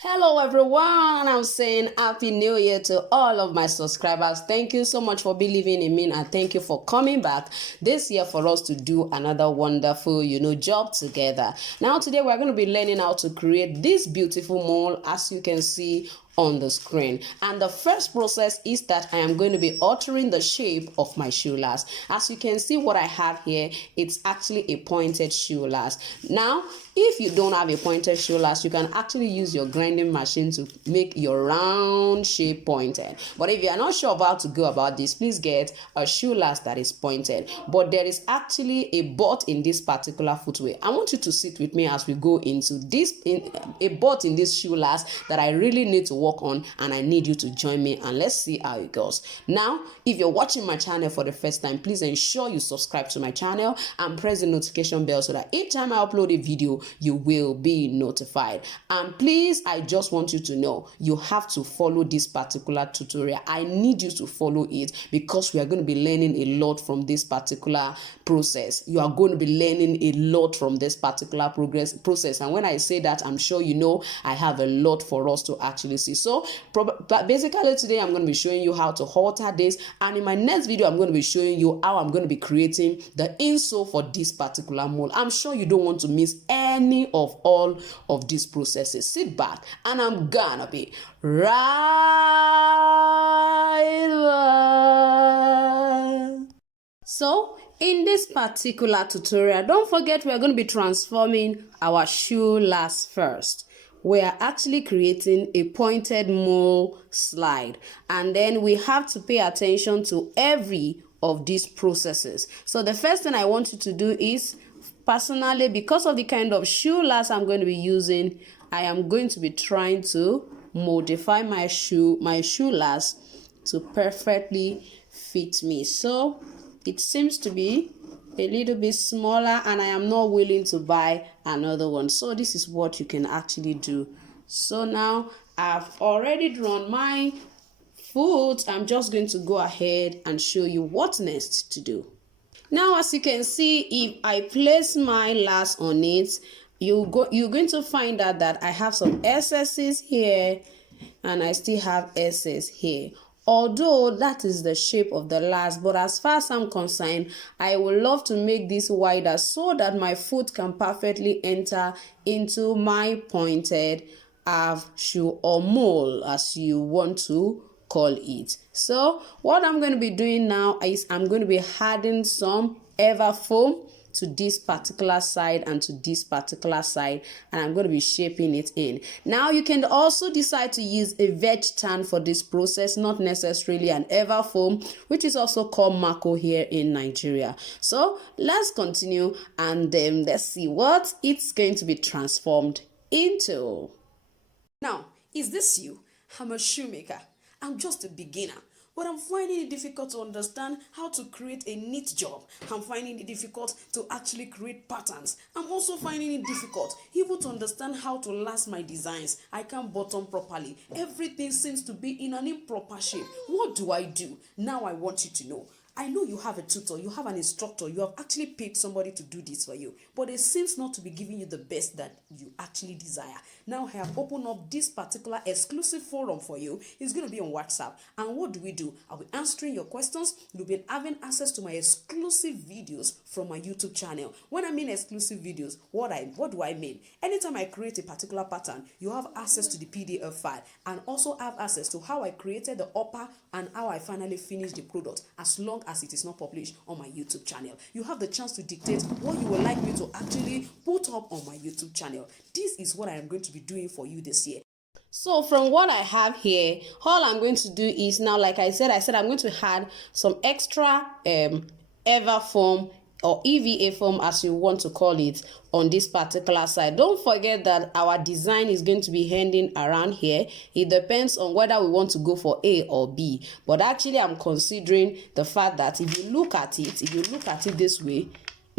Hello everyone, I'm saying happy new year to all of my subscribers. Thank you so much for believing in me and thank you for coming back this year for us to do another wonderful job together. Now today we're going to be learning how to create this beautiful mole as you can see on the screen. And the first process is that I am going to be altering the shape of my shoe last. As you can see what I have here, it's actually a pointed shoe last. Now if you don't have a pointed shoe last, you can actually use your grinding machine to make your round shape pointed. But if you are not sure about how to go about this, please get a shoe last that is pointed. But there is actually a but in this particular footwear. I want you to sit with me as we go into this a but in this shoe last that I really need to work on, and I need you to join me and let's see how it goes. Now if you're watching my channel for the first time, please ensure you subscribe to my channel and press the notification bell so that each time I upload a video you will be notified. And please, I just want you to know you have to follow this particular tutorial. I need you to follow it because we are going to be learning a lot from this particular process. You are going to be learning a lot from this particular process, and when I say that, I'm sure you know I have a lot for us to actually see. So basically today I'm going to be showing you how to alter this, and in my next video I'm going to be showing you how I'm going to be creating the insole for this particular mole. I'm sure you don't want to miss any of all of these processes. Sit back and I'm gonna be right back. So in this particular tutorial, don't forget we are going to be transforming our shoe last first. We are actually creating a pointed mole slide, and then we have to pay attention to every of these processes. So the first thing I want you to do is, personally, because of the kind of shoe last I'm going to be using, I am going to be trying to modify my shoe last to perfectly fit me. So it seems to be a little bit smaller and I am not willing to buy another one. So this is what you can actually do. So now I've already drawn my foot. I'm just going to go ahead and show you what next to do. Now as you can see, if I place my last on it, you're going to find out that I have some excesses here and I still have excess here. Although that is the shape of the last, but as far as I'm concerned, I would love to make this wider so that my foot can perfectly enter into my pointed half shoe or mole, as you want to call it. So what I'm going to be doing now is I'm going to be adding some ever foam to this particular side and to this particular side, and I'm going to be shaping it in. Now you can also decide to use a veg tan for this process, not necessarily an ever foam, which is also called mako here in Nigeria. So let's continue and then let's see what it's going to be transformed into. Now, is this you? I'm a shoemaker. I'm just a beginner, but I'm finding it difficult to understand how to create a neat job. I'm finding it difficult to actually create patterns. I'm also finding it difficult even to understand how to last my designs. I can't button properly. Everything seems to be in an improper shape. What do I do? Now I want you to know. I know you have a tutor, you have an instructor, you have actually paid somebody to do this for you, but it seems not to be giving you the best that you actually desire. Now I have opened up this particular exclusive forum for you. It's going to be on WhatsApp. And what do? I'll be answering your questions. You'll be having access to my exclusive videos from my YouTube channel. When I mean exclusive videos, what do I mean? Anytime I create a particular pattern, you have access to the PDF file and also have access to how I created the upper and how I finally finished the product, as long as it is not published on my YouTube channel. You have the chance to dictate what you would like me to actually put up on my YouTube channel. This is what I am going to be doing for you this year. So from what I have here, all I'm going to do is now, like I said I'm going to add some extra ever foam or EVA foam, as you want to call it, on this particular side. Don't forget that our design is going to be ending around here. It depends on whether we want to go for A or B, but actually I'm considering the fact that if you look at it this way,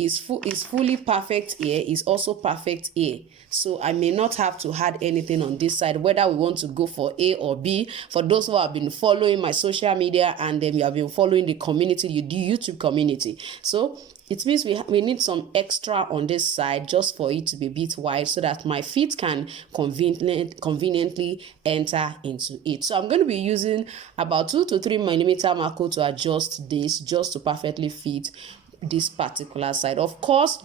is fully perfect here, is also perfect here. So I may not have to add anything on this side, whether we want to go for A or B. For those who have been following my social media and then you have been following the community, you do YouTube community. So it means we need some extra on this side just for it to be a bit wide so that my feet can conveniently enter into it. So I'm going to be using about 2 to 3 millimeter marker to adjust this just to perfectly fit this particular side. Of course,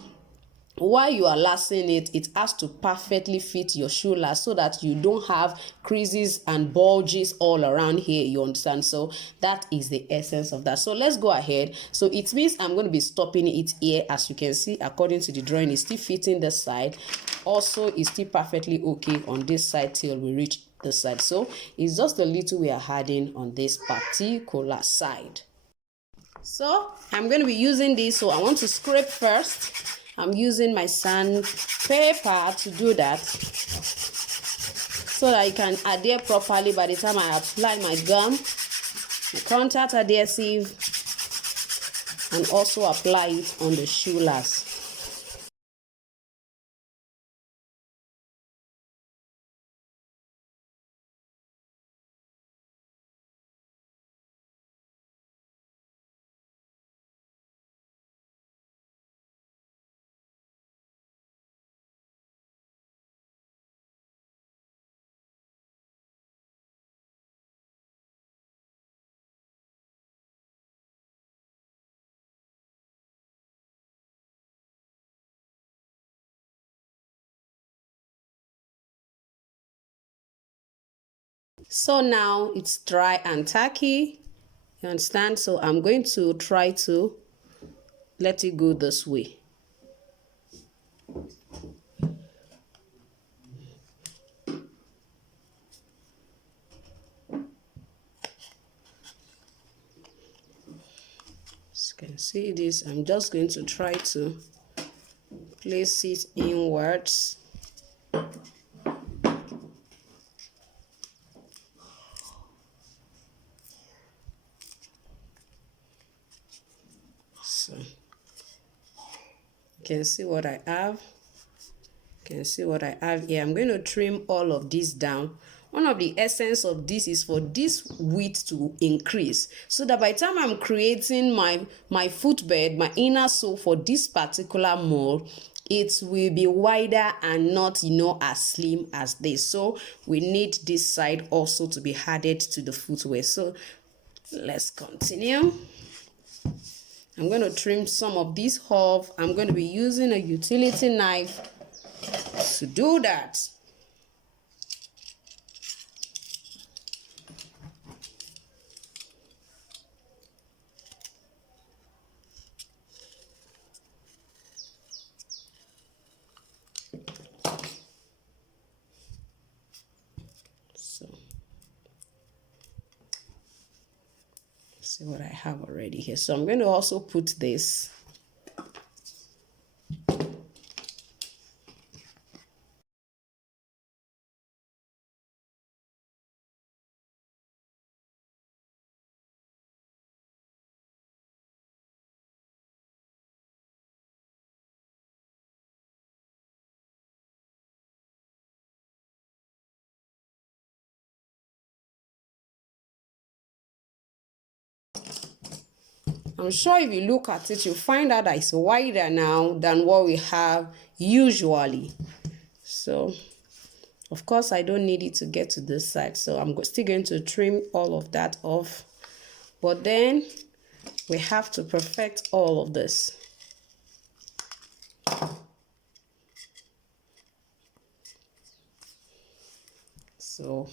while you are lacing it, it has to perfectly fit your shoe last so that you don't have creases and bulges all around here, you understand? So that is the essence of that. So let's go ahead. So it means I'm going to be stopping it here. As you can see, according to the drawing, it's still fitting the side. Also, it's still perfectly okay on this side till we reach the side. So it's just a little we are adding on this particular side. So I'm going to be using this. So I want to scrape first. I'm using my sandpaper to do that so that it can adhere properly by the time I apply my gum, my contact adhesive, and also apply it on the shoe last. So now it's dry and tacky, you understand? So I'm going to try to let it go this way. As you can see this, I'm just going to try to place it inwards. So you can see what I have. You can see what I have here. I'm going to trim all of this down. One of the essence of this is for this width to increase so that by the time I'm creating my footbed, my inner sole for this particular mule, it will be wider and not, as slim as this. So we need this side also to be added to the footwear. So let's continue. I'm going to trim some of this off. I'm going to be using a utility knife to do that. See what I have already here. So I'm going to also put this. I'm sure if you look at it, you'll find out that it's wider now than what we have usually. So, of course, I don't need it to get to this side. So I'm still going to trim all of that off. But then we have to perfect all of this. So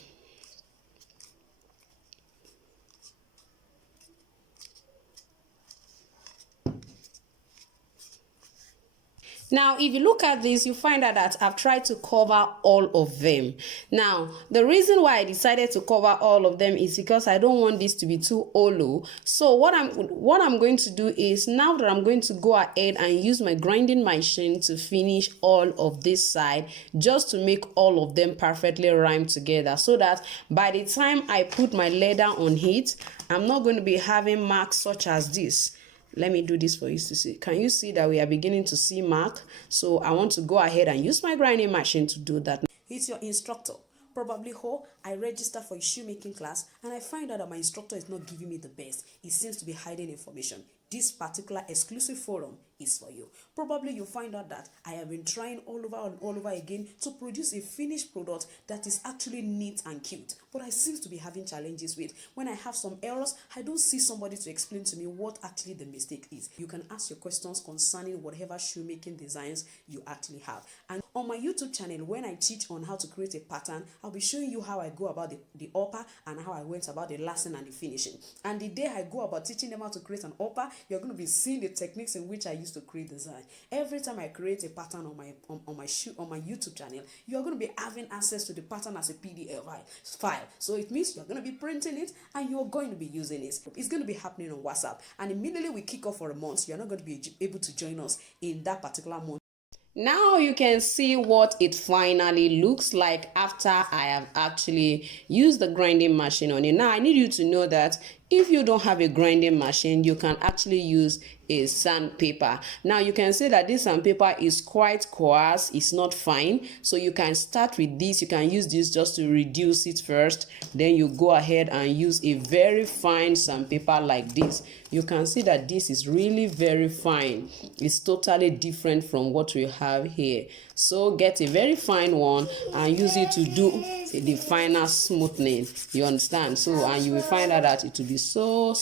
now, if you look at this, you find out that I've tried to cover all of them. Now, the reason why I decided to cover all of them is because I don't want this to be too hollow. So what I'm going to do is, now that I'm going to go ahead and use my grinding machine to finish all of this side, just to make all of them perfectly rhyme together, so that by the time I put my leather on it, I'm not going to be having marks such as this. Let me do this for you to see. Can you see that we are beginning to see mark? So I want to go ahead and use my grinding machine to do that. It's your instructor. Probably I register for a shoemaking class and I find out that my instructor is not giving me the best. It seems to be hiding information. This particular exclusive forum is for you. Probably you find out that I have been trying all over and all over again to produce a finished product that is actually neat and cute, but I seem to be having challenges with. When I have some errors, I don't see somebody to explain to me what actually the mistake is. You can ask your questions concerning whatever shoemaking designs you actually have. And on my YouTube channel, when I teach on how to create a pattern, I'll be showing you how I go about the upper and how I went about the lacing and the finishing. And the day I go about teaching them how to create an upper, you're going to be seeing the techniques in which I use to create design. Every time I create a pattern on my YouTube channel, you're going to be having access to the pattern as a PDF file. So it means you're going to be printing it and you're going to be using it. It's going to be happening on WhatsApp. And immediately we kick off for a month, you're not going to be able to join us in that particular month. Now you can see what it finally looks like after I have actually used the grinding machine on it. Now I need you to know that if you don't have a grinding machine, you can actually use a sandpaper. Now you can see that this sandpaper is quite coarse, it's not fine. So you can start with this. You can use this just to reduce it first. Then you go ahead and use a very fine sandpaper like this. You can see that this is really very fine. It's totally different from what we have here. So get a very fine one and use it to do the final smoothing. You understand? So, and you will find out that it will be so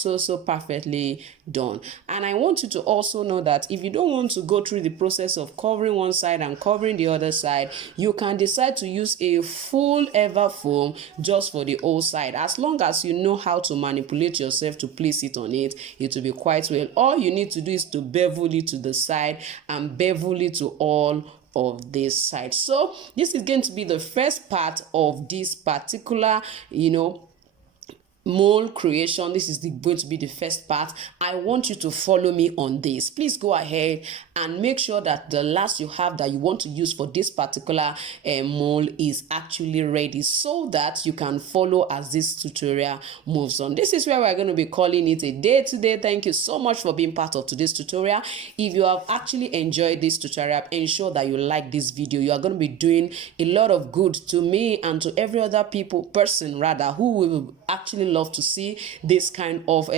perfectly done. And I want you to also know that if you don't want to go through the process of covering one side and covering the other side, you can decide to use a full ever foam just for the whole side. As long as you know how to manipulate yourself to place it on it, it will be quite well. All you need to do is to bevel it to the side and bevel it to all of this side. So this is going to be the first part of this particular, mole creation. This is going to be the first part. I want you to follow me on this. Please go ahead and make sure that the last you have that you want to use for this particular mole is actually ready so that you can follow as this tutorial moves on. This is where we're going to be calling it a day today. Thank you so much for being part of today's tutorial. If you have actually enjoyed this tutorial, ensure that you like this video. You are going to be doing a lot of good to me and to every other person who will actually love to see this kind of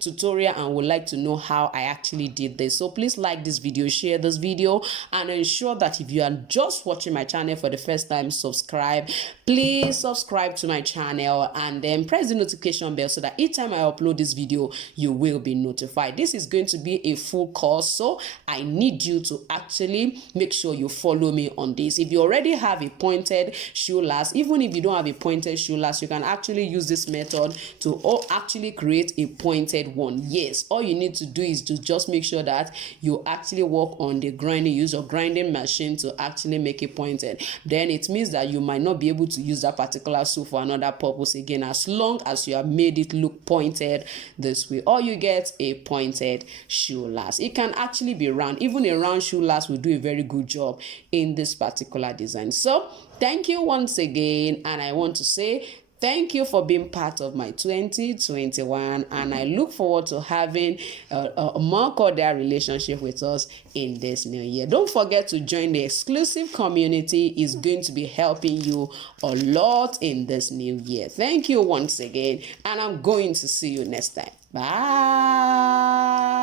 tutorial and would like to know how I actually did this. So please like this video, share this video, and ensure that if you are just watching my channel for the first time, subscribe. Please subscribe to my channel and then press the notification bell so that each time I upload this video, you will be notified. This is going to be a full course, so I need you to actually make sure you follow me on this. If you already have a pointed shoe last, even if you don't have a pointed shoe last, you can actually use this method to actually create a pointed one. Yes, all you need to do is to just make sure that you actually work on the grinding, use your grinding machine to actually make it pointed. Then it means that you might not be able to use that particular shoe for another purpose again, as long as you have made it look pointed this way. Or you get a pointed shoe last. It can actually be round. Even a round shoe last will do a very good job in this particular design. So thank you once again, and I want to say thank you for being part of my 2021, and I look forward to having a more cordial relationship with us in this new year. Don't forget to join the exclusive community. It's going to be helping you a lot in this new year. Thank you once again, and I'm going to see you next time. Bye.